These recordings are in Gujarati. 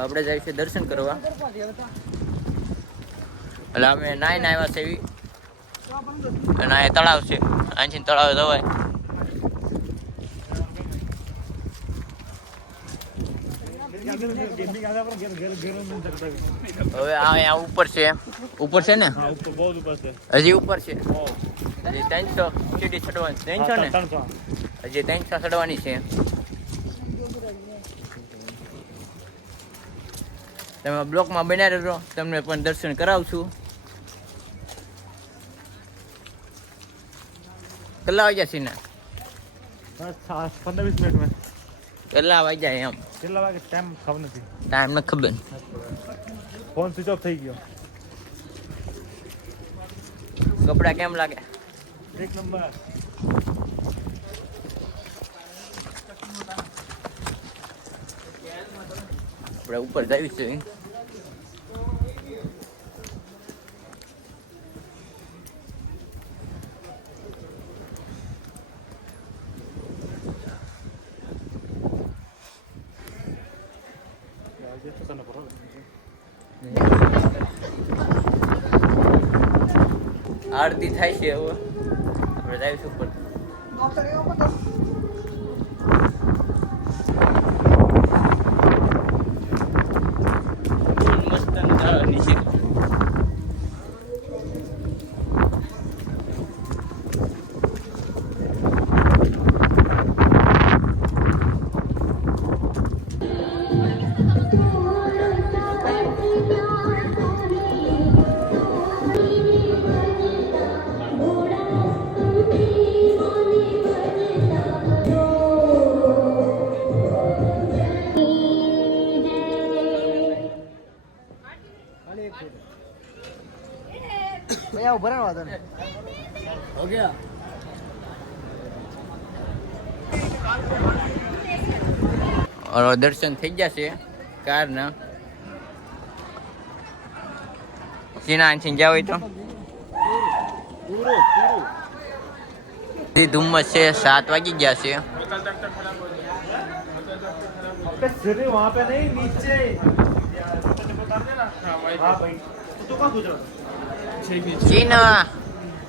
આપણે જાય છે દર્શન કરવા. એટલે અમે નાઈને આવ્યા છે એવી, અને આ તળાવ છે, અહીંથી તળાવ જવાય. હવે અહીંયા ઉપર છે ને, હજી ઉપર છે, હજી 300 સીડી ચડવાની, 300 ને હજી 300 ચડવાની છે. તમે બ્લોકમાં બન્યા રહેજો, તમને પણ દર્શન કરાવશું. કેટલા વાગ્યા છે ને? 15-20 મિનિટમાં. કેટલા વાગ્યા એમ? કેટલા વાગે ટાઈમ ખબર નથી. ટાઈમ નથી ખબર. ફોન સ્વિચ ઓફ થઈ ગયો. કપડા કેમ લાગે? એક નંબર. આપણે ઉપર જઈએ છીએ. આરતી થાય છે હવે આપણે જઈશું ઉપર. મસ્ત નજારા નીચે. हो गया. और दर्शन થઈ ગયા છે કારના. સીના અહીંથી જાવ તો ધુમ્મસ છે. 7 વાગી ગયા છે. वहाँ पे नहीं नीचे. हाँ भाई तो कहाँ गुजरा? સીના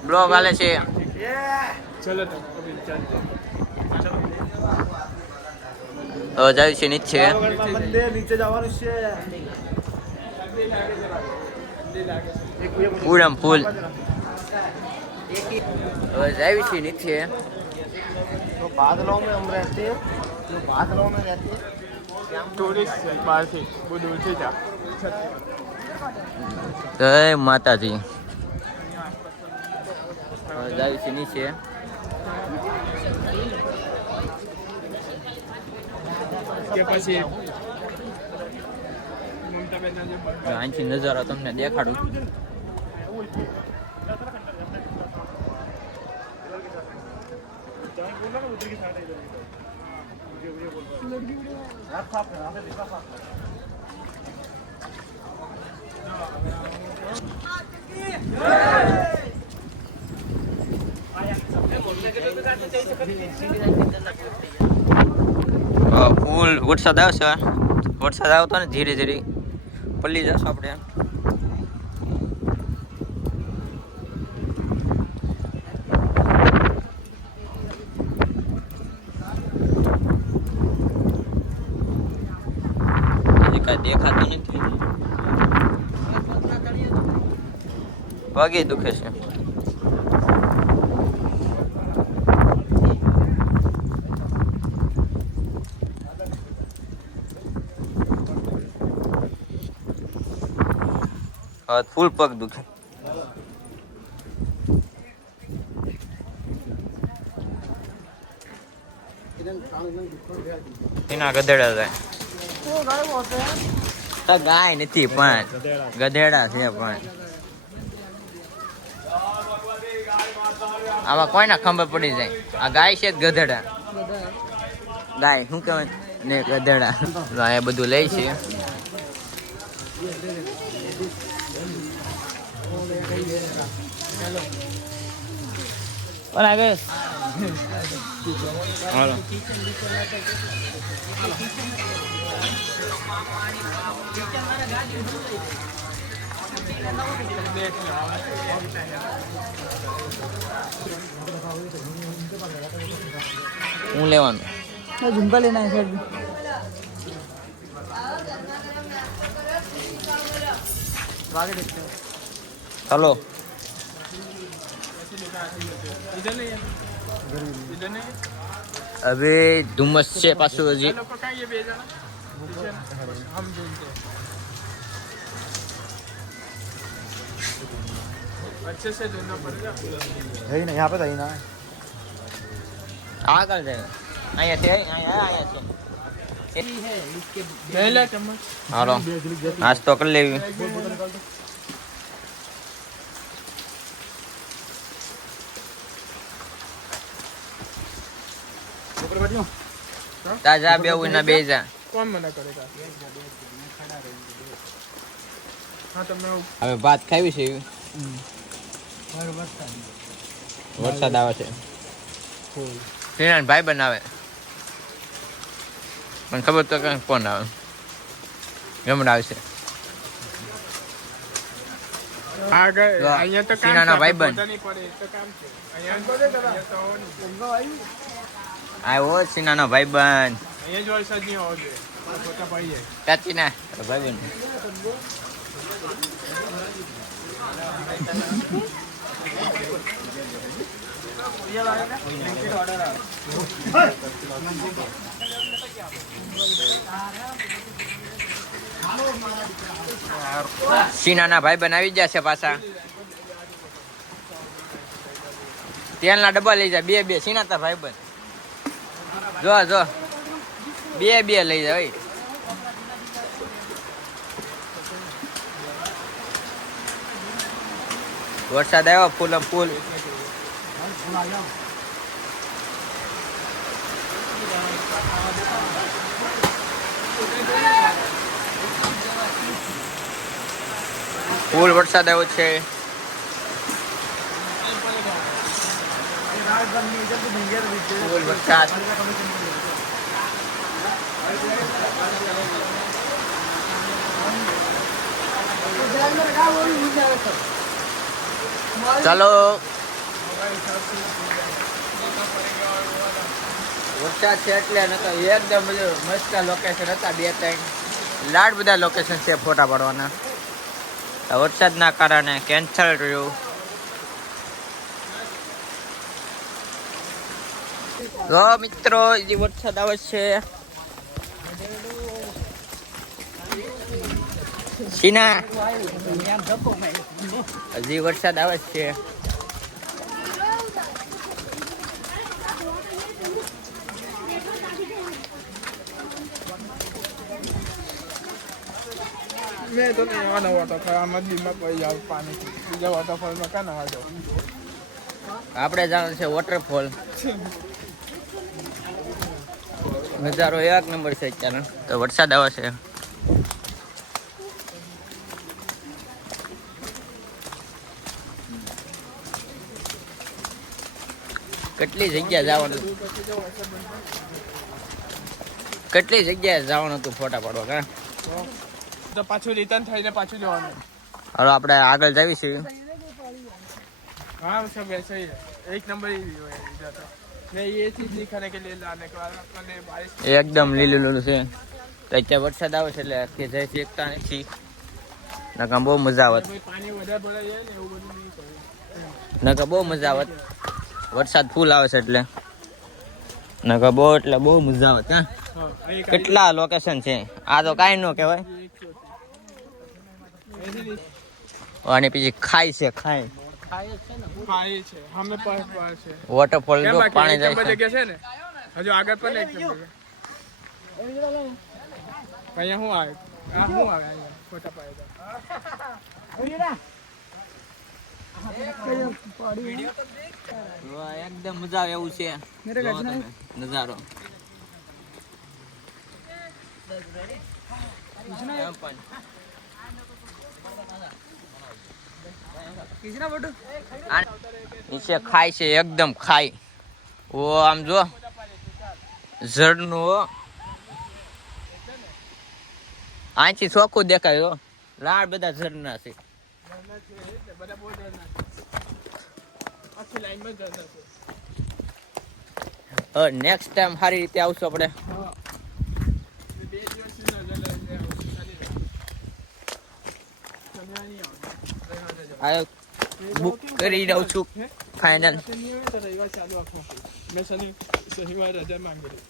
બ્લોગ હાલે છે. चलो तो अभी चलते. હવે જાય છે નીચે. મંદિર નીચે જવાનું છે. પૂરમ ફૂલ. હવે જાય છે નીચે. तो बादलों में हम रहते हैं. जो बादलों में रहते हैं टूरिस्ट बाहर से वो दूर से जा. જય માતાજી. હવે જાય છે નીચે. કે પછી અહીંથી નજારો તમને દેખાડું. ફૂલ વરસાદ આવશે. વરસાદ આવતો ને ધીરે ધીરે પલ્લી જશું આપણે. કાંઈ દેખાતું નથી. પગે દુખે છે. ફૂલ પગ દુખે. એના ગધેડા જાય. તો ગાય નથી પણ ગધેડા છે. પણ આમાં કોઈના ખંભે પડી જાય. આ ગાય છે ગધેડા. ગાય શું કહેવાય ને ગધેડા. એ બધું લે છે. Hola, ¿qué es? Hola. હું લેવાનું झुमका लेना है सर आगे देखते हैं चलो अभी धुम्मस से पासू हजी अच्छे से लेना पड़ेगा है ही ना यहाँ पे था ही ना આગળ જાય અહીંયા છે અહીંયા છે पहला चम्मच હાલો નાસ્તો કરી લેવી તાજા બેવું ના બે જા कौन मना करेगा हाँ तो मैं હવે ભાત ખાવી છે વરસાદ આવે છે શ્રીનાથ ભાઈ બનાવે મને ખબર તો કઈ કોણ આવે ગમડ આવશે આગળ તો અહીંયા તો કામ સીનાના છે, ભાઈબંધ. આપણે પોતા નહીં પડે તો કામ છે અહીંયા તો હોવાનું. આવ્યો સીનાનો ભાઈબંધ અહીંયા જ વરસાદ નહીં હોવો જોઈએ પોતા પડી જાય ચાચી ના ભાઈબંધ સીનાના ભાઈબંધ આવી જશે પાછા તેલના ડબ્બા લઈ જા બે સીનાતા ભાઈબંધ જો બે લઈ જા ભાઈ વરસાદ આવ્યો ફૂલ ફૂલ ફૂલ વરસાદ આવ્યો છે ફૂલ વરસાદ ચાલો વરસાદ છે એટલે એકદમ મસ્ત લોકેશન હતા બે ત્રણ લાડ બધા લોકેશન છે ફોટા પાડવાના વરસાદના કારણે કેન્સલ રહ્યું તો મિત્રો હજી વરસાદ આવે છે સીના હજી વરસાદ આવે છે મેં તો નહીં આવાનો વોટરફોલ આ નદીમાં પડી જાવ પાણી બીજા વોટરફોલમાં ક્યાં નવા જાવ આપણે જવાનું છે વોટરફોલ નજારો એક નંબર છે અત્યારે તો વરસાદ આવે છે કેટલી જગ્યા જવાનું હતું ફોટા પાડવા કા તો પાછું રિટર્ન થઈને પાછું જવાનું હવે આપણે આગળ જઈશું हाँ सब वैसे ही है एक नंबर ही व्यू है इधर तो नहीं ये चीज दिखाने के लिए लाने के बाद अपने बारिश એકદમ લીલું છે તો અત્યારે વરસાદ આવે છે એટલે કે જઈ શકતા નથી નકા બહુ મજા આવત कोई पानी વધારે ભરાઈ જાય ને એવું બધું નહીં કરે નકા બહુ મજા આવત વરસાદ ફૂલ આવે છે એટલે નકા બહુ એટલે બહુ મજા આવત હા हाँ एक કેટલા લોકેશન છે આ તો કાંઈ ન કહેવાય અને પછી ખાય છે ખાય ખાઈ છે અમે પાસ પાસ છે વોટરફોલ કેમ જો બાકી પાણી એક નંબર જાય છે જગ્યા છે ને હજુ આગળ પણ એક નંબર છે અહીંયા હું આવે આ હું આવે અહીંયા ફોટા પાડે એકદમ મજા આવે એવું છે જોવો તમે નજારો નીચે ખાય છે એકદમ ખાય ઓ આમ જો ઝરણું અહીંથી ચોખ્ખું દેખાય હો. લાડ બધા ઝરના છે. બધા બહુ ઝરના છે. આખી લાઈનમાં ઝરના છે. હવે નેક્સ્ટ ટાઈમ સારી રીતે આવશું આપણે. હા. 2 દિવસથી ઝરના ચાલી રહ્યા. આ બુક કરી દઉં છું ફાઇનલ. રવિવાર ચાલુ રાખવા. મેં શનિવાર રજા માંગેલી.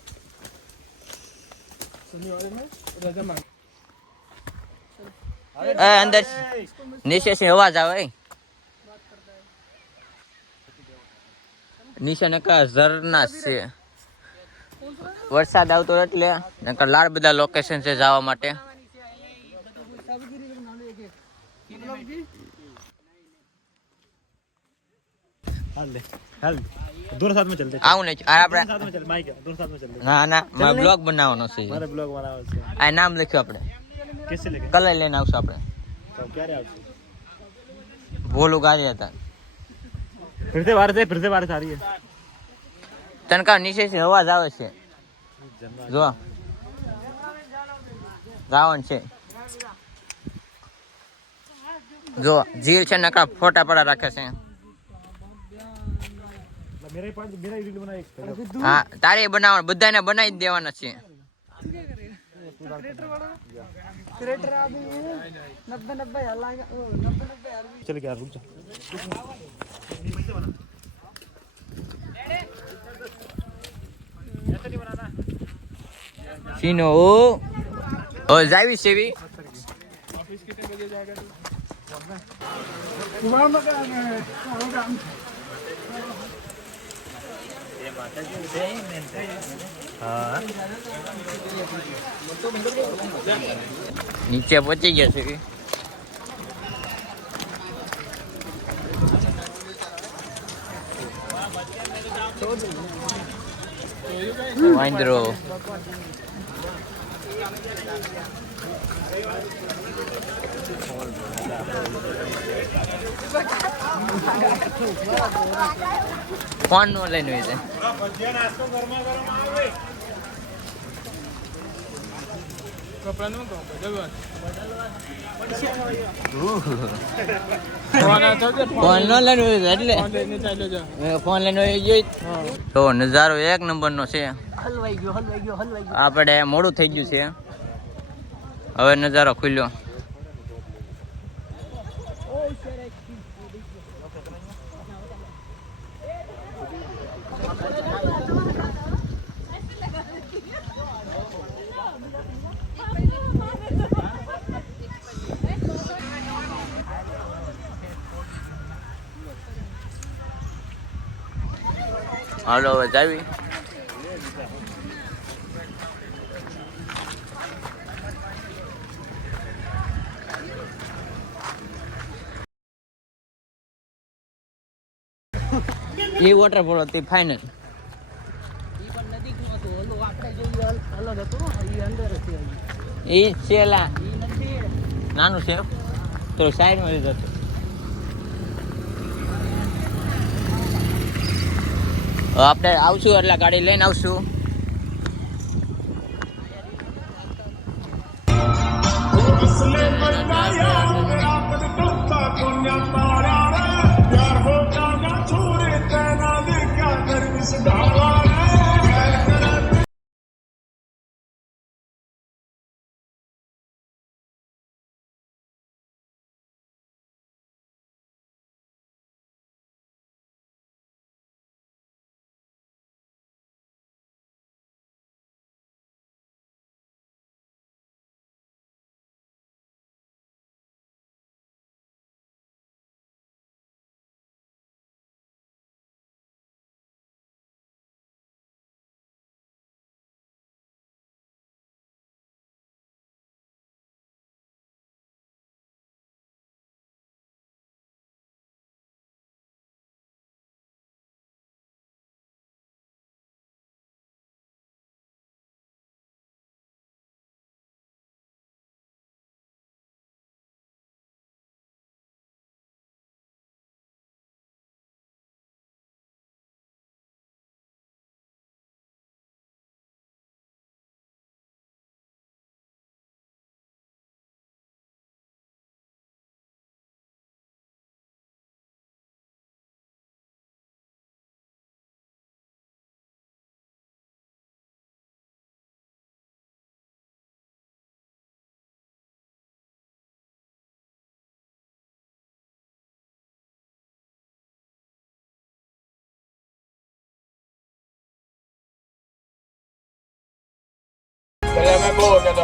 શનિવારે મેં રજા માંગી. અંદર નીચે से અવાજ આવે. નીચે નકા ઝરના છે. વરસાદ આવતો એટલે નકર લાડ બધા લોકેશન છે જવા માટે. हाल दोनों साथ में चलते આવું નહીં આ આપણે साथ में चल माइक दोनों साथ में चल ના ના મારે બ્લોગ બનાવવાનો છે. हमारे ब्लॉग वाला है આ નામ લખ્યું આપણે. कैसे लगे કલર લઈને આવશું આપણે. तो क्या रे आपसे ભોલું ગાડી હતા. फिर से बारिश आ रही है તનકા નીચે થી અવાજ આવે છે. જો રાવણ છે. જો જીલ છે નકા ફોટા પડા રાખે છે. मेरा रील बना एक હા તારે બનાવવાનું બધાને બનાવી જ દેવાના છે. क्रिएटर अभी 90 हज़ार 90 चल गया रुक जा સીનો ઓ જાવી સેવી ऑफिस कितने बजे जाएगा तू? सुबह में क्या है? નીચે પહોંચી ગયા છે. વાંદરો ફોન નો લઈને હોય છે. કપડાનું કહું બદલવાનું. ફોન નો લઈને હોય છે એટલે ફોન લઈને ચાલ્યો જા. ફોન લઈને હોય જોઈ. તો નજારો એક નંબર નો છે. हलवाई गयो આપણે મોડું થઈ ગયું છે. હવે નજારો ખુલ્યો. હાલો હવે જાવી. એ વોટરફોલ હતી ફાઇનલ. એ છેલા નાનું છે તો સાઈડમાં લીધું હતું. આપણે આવશું એટલે ગાડી લઈને આવશું. मैं बहुत ज्यादा